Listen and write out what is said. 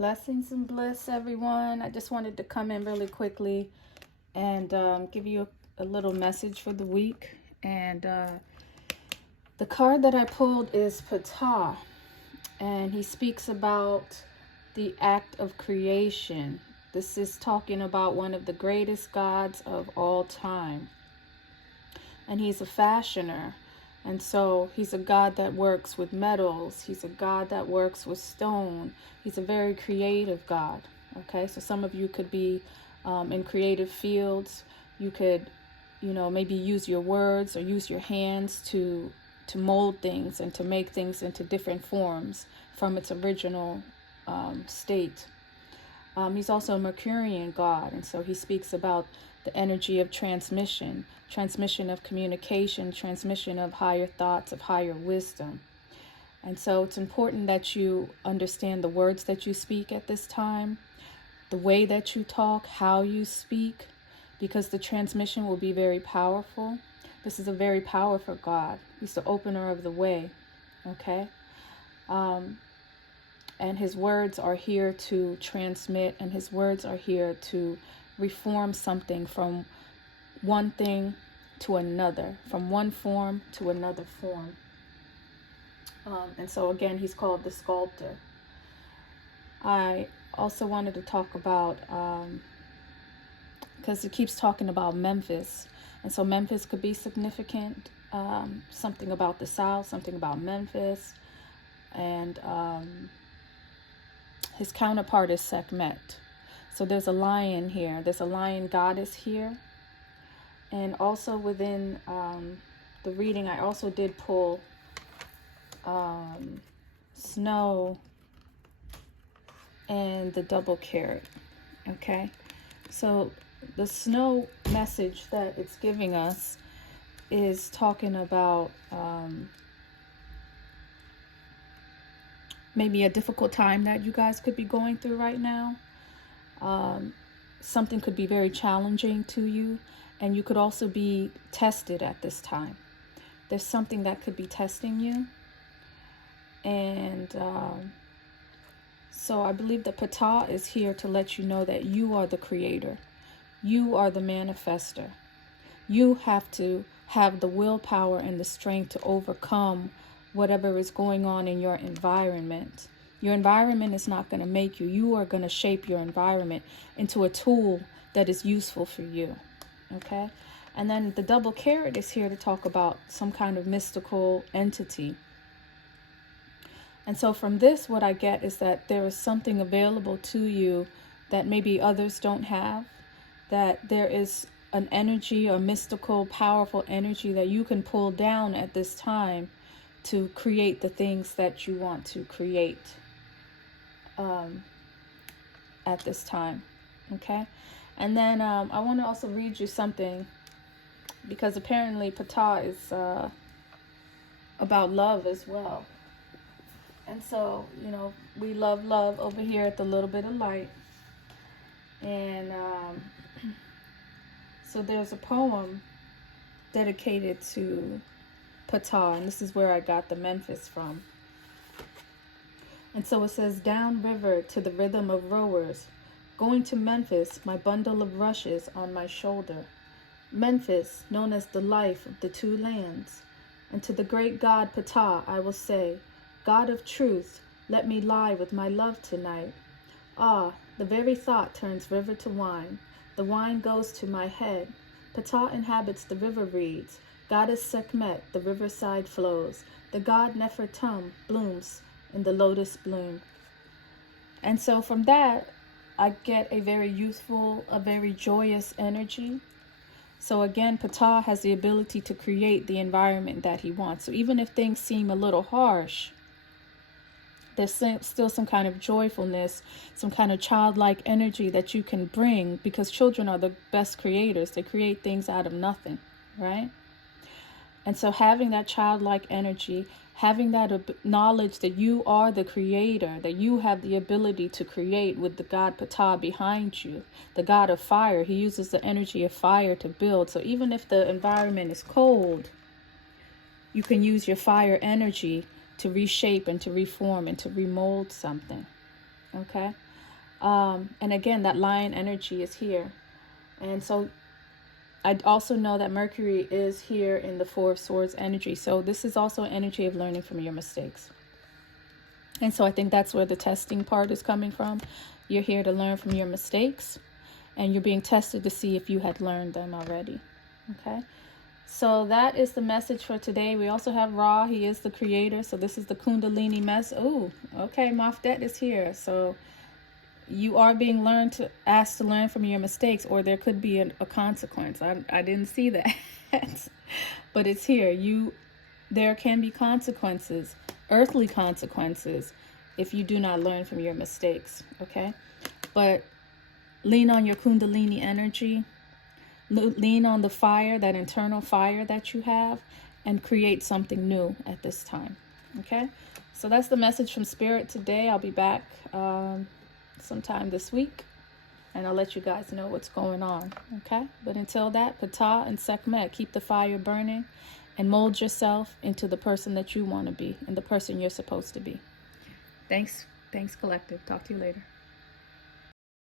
Blessings and bliss, everyone. I just wanted to come in really quickly and give you a little message for the week. And the card that I pulled is Ptah, and he speaks about the act of creation. This is talking about one of the greatest gods of all time. And he's a fashioner. And so he's a god that works with metals. He's a god that works with stone. He's a very creative god. Okay, so some of you could be in creative fields. You could, maybe use your words or use your hands to mold things and to make things into different forms from its original state. He's also a Mercurian god, and so he speaks about the energy of transmission of communication, transmission of higher thoughts, of higher wisdom. And so it's important that you understand the words that you speak at this time, the way that you talk, how you speak, because the transmission will be very powerful. This is a very powerful God. He's the opener of the way, okay? And his words are here to transmit, and his words are here to reform something from one thing to another, from one form to another form. And so again, he's called the sculptor. I also wanted to talk about, because it keeps talking about Memphis. And so Memphis could be significant, something about the South, something about Memphis. And his counterpart is Sekhmet. So there's a lion here. There's a lion goddess here. And also within the reading, I also did pull snow and the double carrot. Okay. So the snow message that it's giving us is talking about maybe a difficult time that you guys could be going through right now. Something could be very challenging to you, and you could also be tested at this time. There's something that could be testing you. And so I believe that Ptah is here to let you know that you are the creator. You are the manifester. You have to have the willpower and the strength to overcome whatever is going on in your environment. Your environment is not going to make you. You are going to shape your environment into a tool that is useful for you. Okay? And then the double carrot is here to talk about some kind of mystical entity. And so from this, what I get is that there is something available to you that maybe others don't have, that there is an energy, a mystical, powerful energy that you can pull down at this time to create the things that you want to create at this time. Okay? And then I want to also read you something, because apparently Ptah is about love as well. And so, we love over here at the Little Bit of Light. And so there's a poem dedicated to Ptah, and this is where I got the Memphis from. And so it says, down river to the rhythm of rowers, going to Memphis, my bundle of rushes on my shoulder. Memphis, known as the life of the two lands. And to the great God Ptah I will say, God of truth, let me lie with my love tonight. Ah, the very thought turns river to wine. The wine goes to my head. Ptah inhabits the river reeds. Goddess Sekhmet, the riverside flows. The god Nefertum blooms in the lotus bloom. And so from that, I get a very youthful, a very joyous energy. So again, Ptah has the ability to create the environment that he wants. So even if things seem a little harsh, there's still some kind of joyfulness, some kind of childlike energy that you can bring, because children are the best creators. They create things out of nothing, right? And so having that childlike energy, having that knowledge that you are the creator, that you have the ability to create with the god Ptah behind you, the god of fire. He uses the energy of fire to build. So even if the environment is cold, you can use your fire energy to reshape and to reform and to remold something. Okay? And again, that lion energy is here. And so I also know that Mercury is here in the Four of Swords energy. So this is also an energy of learning from your mistakes. And so I think that's where the testing part is coming from. You're here to learn from your mistakes, and you're being tested to see if you had learned them already. Okay. So that is the message for today. We also have Ra. He is the creator. So this is the Kundalini mess. Oh, okay. Mafdet is here. So you are being asked to learn from your mistakes, or there could be a consequence. I didn't see that, but it's here. There can be consequences, earthly consequences, if you do not learn from your mistakes. Okay, but lean on your Kundalini energy. Lean on the fire, that internal fire that you have, and create something new at this time. Okay, so that's the message from Spirit today. I'll be back sometime this week, and I'll let you guys know what's going on. Okay, but until that, Ptah and Sekhmet, keep the fire burning and mold yourself into the person that you want to be and the person you're supposed to be. Thanks, collective. Talk to you later.